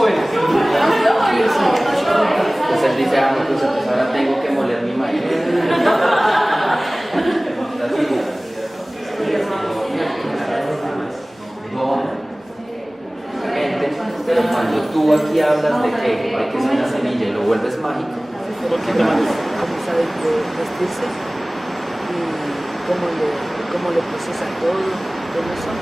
Pues él dice, ah, no, pues entonces ahora tengo que moler mi maíz. Pero cuando tú aquí hablas de que es una semilla y lo vuelves mágico, Cómo sabe vestirse y cómo le procesa todo eso.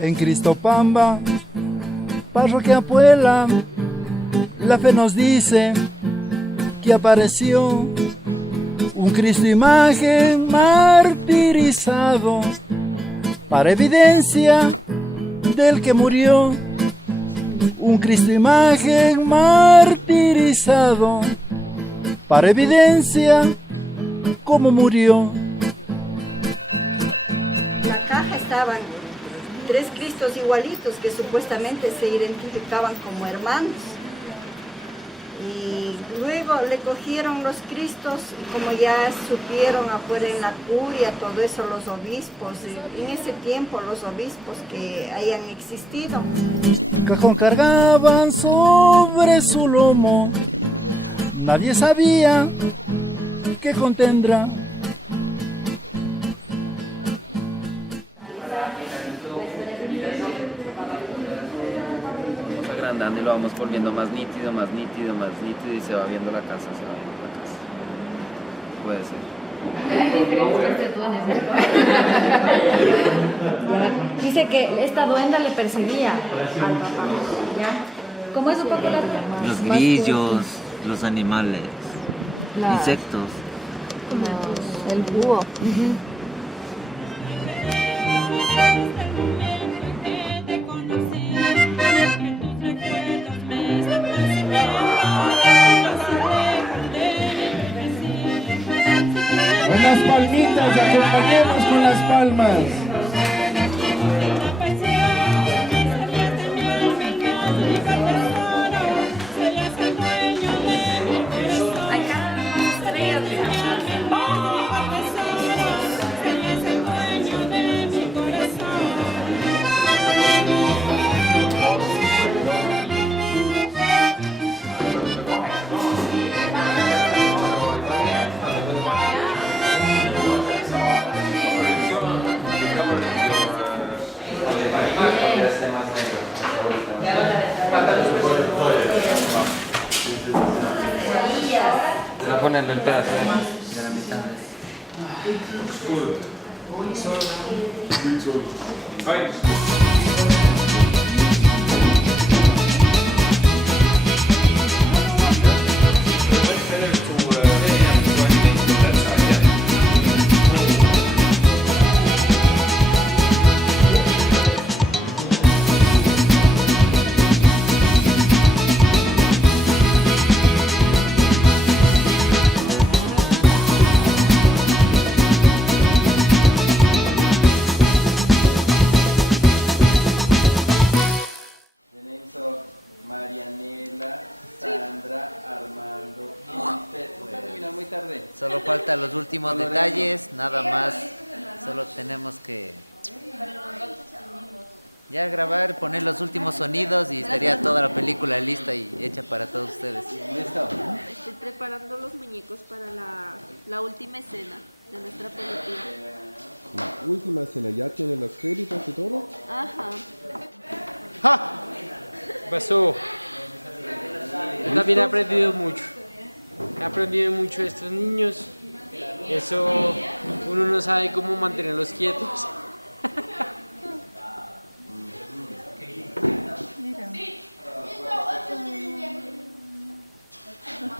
En Cristopamba, parroquia Puebla, la fe nos dice que apareció un Cristo imagen martirizado para evidencia del que murió. Un Cristo imagen martirizado para evidencia cómo murió. En la caja estaban 3 Cristos igualitos que supuestamente se identificaban como hermanos. Y luego le cogieron los Cristos, como ya supieron afuera en la curia, todo eso, los obispos, en ese tiempo los obispos que hayan existido. Un cajón cargaban sobre su lomo, nadie sabía qué contendrá. agrandando y lo vamos volviendo más nítido y se va viendo la casa, Puede ser. Dice que esta duenda le perseguía al papá, ¿ya? ¿Cómo es un poco la... Los grillos, los animales, insectos. El búho. Unas palmitas, acompañemos con las palmas. Voy a ponerle el pedazo de la mitad. Marianela, Sandra, Armando, terminar muy tarde. Solo faltan los últimos detalles, nada más. Solo tenemos que ya grabar, poner los últimos sonidos y estaría toda la película lista y hecha para todos ustedes. ¿Listo? Estoy preparando los muñecos para la última escena de nuestra película. La última escena, ¿ya tiene las créditos y todo? Ajá. ¡Ja! Pasó. Yo también he aprendido mucho. He aprendido mucho de estos niños. Eso uno no sabe cómo mantenerlos quietos.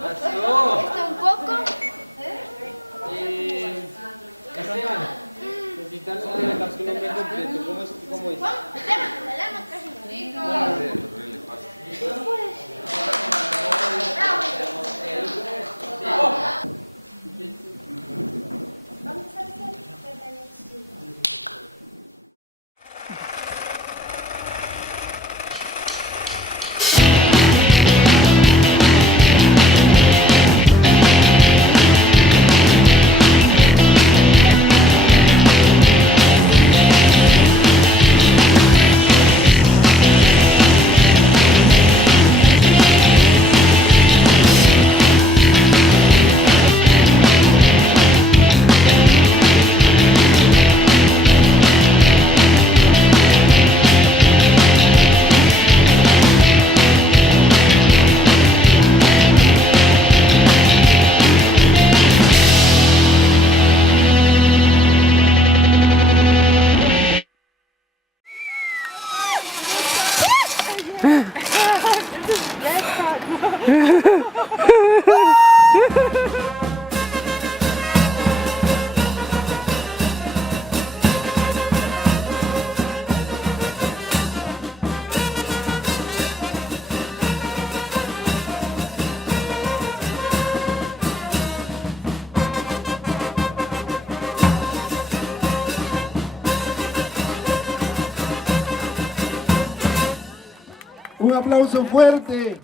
Está un poco. Esteban, necesitas adelantar tu nombre completo. ¿Cómo es? Un aplauso fuerte